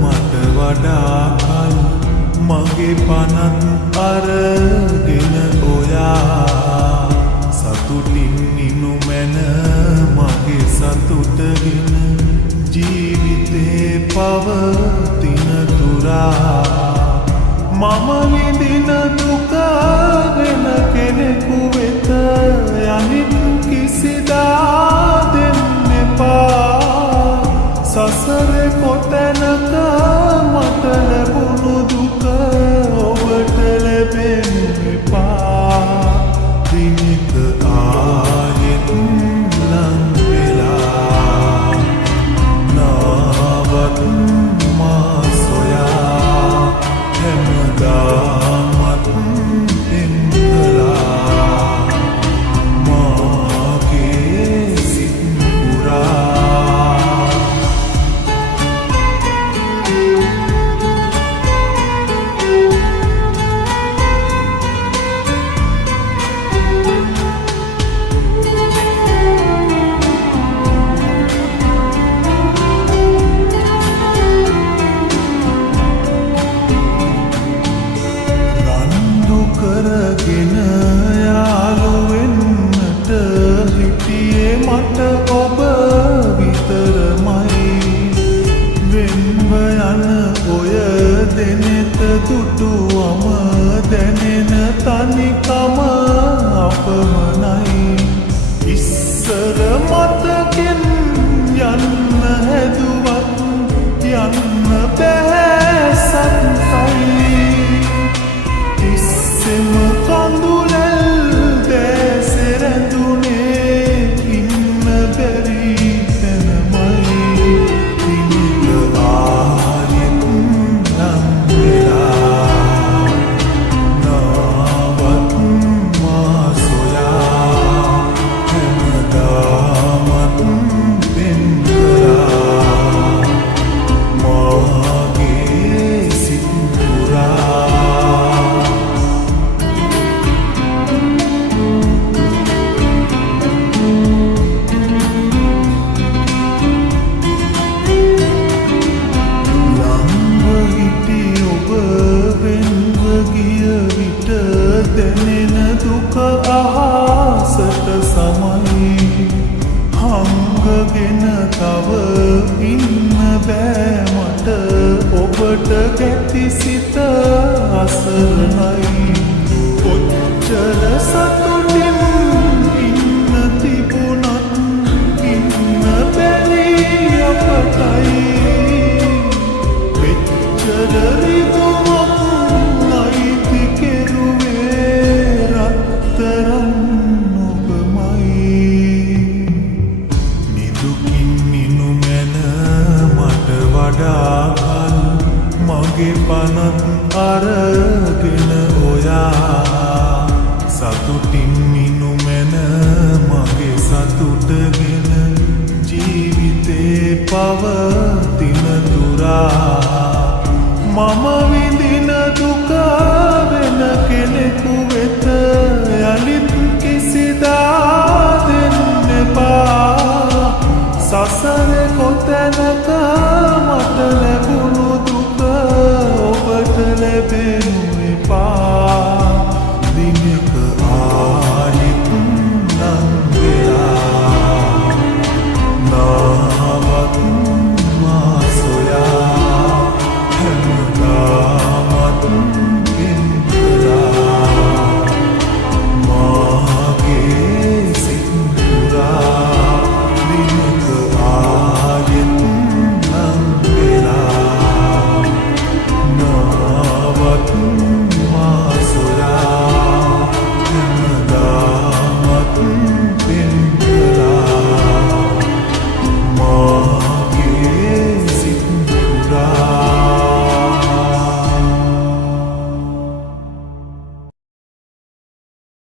මට වඩා කල් මගේ පනත් අරගෙන ඔයා සතුටින් ඉනු මැන මගේ සතුටගෙන ජීවිතේ පවතින තුරා මම විඳින දුක වෙන කෙනෙකු වෙත යනිත් කිසිදා දෙන්න එපා සසරේ කොතැනක මට ලැබුණු දුක ඔබට ලැබෙන්න එපා දිනක ආයෙත් ලං වෙලා නාවත් මා සොයා හැමදාමත් දෙන්නලා මාගේ සිත් පුරා කරගෙන යාළු වෙන්නට හිටියේ මට ඔබ විතරමයි වෙන්ව යන ඔය දෙනෙත දුටුවම දැනෙන තනිකම අපමණයි ඉස්සර මතකෙන් යන්න හැදුවත් යන්න බැහැ සත්තයි සෙම කඳුලල් දැසරැඳුනේ ඉන්න බැරි තැනමයි දිනක ආයෙත් නම් වෙලා නාවත් මා සොයා හැමදාමත් වෙන් කරා මාගේ සිත් පුරා දැනෙන දුක අහසට සමයි හංගගෙන තව ඉන්න බෑ මට ඔබට ගැති සිත අසරණයි කොච්චර සතුටින් ඉන්න තිබුණත් ඉන්න බැරි අපටයි වෙච්චර රිදුමක් අයිති කෙරුවේ රත්තරන් ඔබමයි නිදුකින් නිනු මැන මට වඩා කල් මගේ පනත් අරගෙන ඔයා සතුටින් නිනු මැන මගේ සතුටගෙන ජීවිතේ පවතින තුරා මම විඳින දුක වෙන කෙනෙකු වෙත යලිත් කිසිදා දෙන්න එපා සසරේ කොතැනක